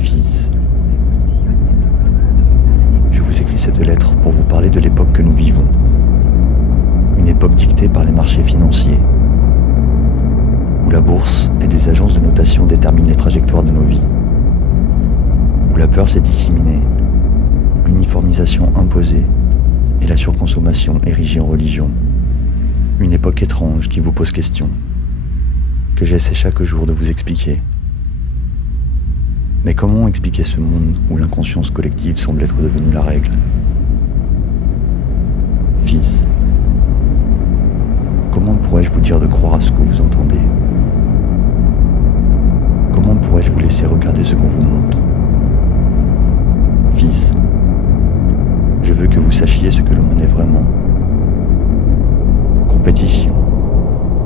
fils. Je vous écris cette lettre pour vous parler de l'époque que nous vivons. Une époque dictée par les marchés financiers, où la bourse et des agences de notation déterminent les trajectoires de nos vies, où la peur s'est disséminée, l'uniformisation imposée et la surconsommation érigée en religion. Une époque étrange qui vous pose question, que j'essaie chaque jour de vous expliquer. Mais comment expliquer ce monde où l'inconscience collective semble être devenue la règle? Fils, comment pourrais-je vous dire de croire à ce que vous entendez? Comment pourrais-je vous laisser regarder ce qu'on vous montre? Fils, je veux que vous sachiez ce que le monde est vraiment. Compétition,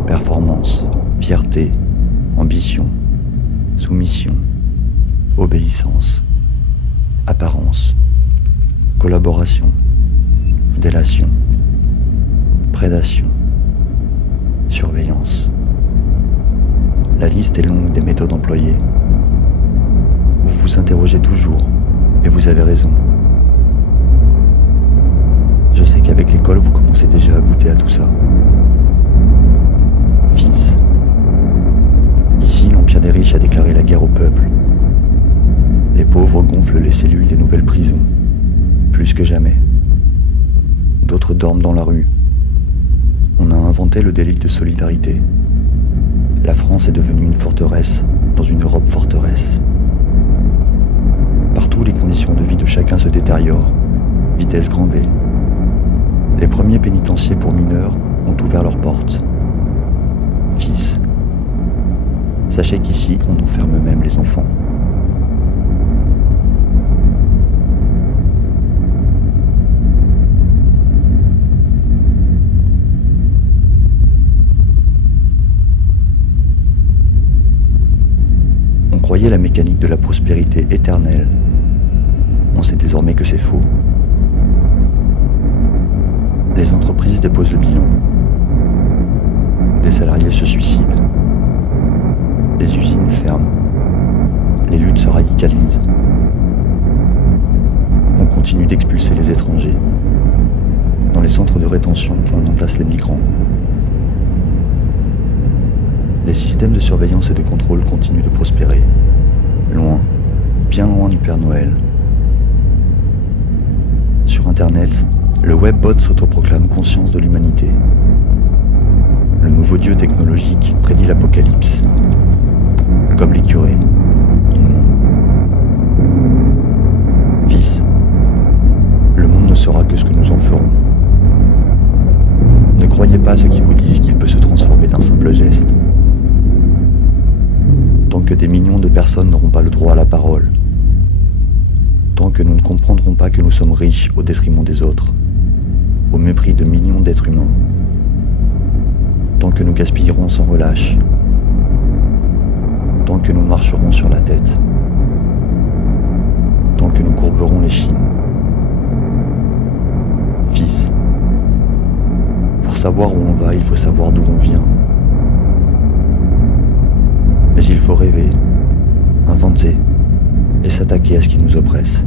performance, fierté, ambition, soumission, obéissance, apparence, collaboration, délation, prédation, surveillance. La liste est longue des méthodes employées. Vous vous interrogez toujours, et vous avez raison. Je sais qu'avec l'école, vous commencez déjà à goûter à tout ça. Fils, ici, l'Empire des riches a déclaré la guerre au peuple. Les pauvres gonflent les cellules des nouvelles prisons, plus que jamais. D'autres dorment dans la rue. On a inventé le délit de solidarité. La France est devenue une forteresse dans une Europe forteresse. Partout, les conditions de vie de chacun se détériorent. Vitesse grand V. Les premiers pénitenciers pour mineurs ont ouvert leurs portes. Fils, sachez qu'ici, on enferme même les enfants. On croyait la mécanique de la prospérité éternelle. On sait désormais que c'est faux. Les entreprises déposent le bilan. Des salariés se suicident. Les usines ferment. Les luttes se radicalisent. On continue d'expulser les étrangers. Dans les centres de rétention, on entasse les migrants. Les systèmes de surveillance et de contrôle continuent de prospérer. Loin, bien loin du Père Noël. Sur Internet, le webbot s'autoproclame conscience de l'humanité. Le nouveau dieu technologique prédit l'apocalypse. Comme les curés, il ment. Fils, le monde ne sera que ce que nous en ferons. Ne croyez pas à ceux qui vous disent qu'il peut se transformer d'un simple geste. Tant que des millions de personnes n'auront pas le droit à la parole, tant que nous ne comprendrons pas que nous sommes riches au détriment des autres, au mépris de millions d'êtres humains, tant que nous gaspillerons sans relâche, tant que nous marcherons sur la tête, tant que nous courberons les chines. Fils, pour savoir où on va, il faut savoir d'où on vient. Mais il faut rêver, inventer et s'attaquer à ce qui nous oppresse.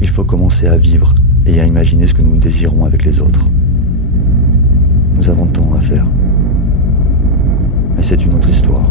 Il faut commencer à vivre et à imaginer ce que nous désirons avec les autres. Nous avons tant à faire. Mais c'est une autre histoire.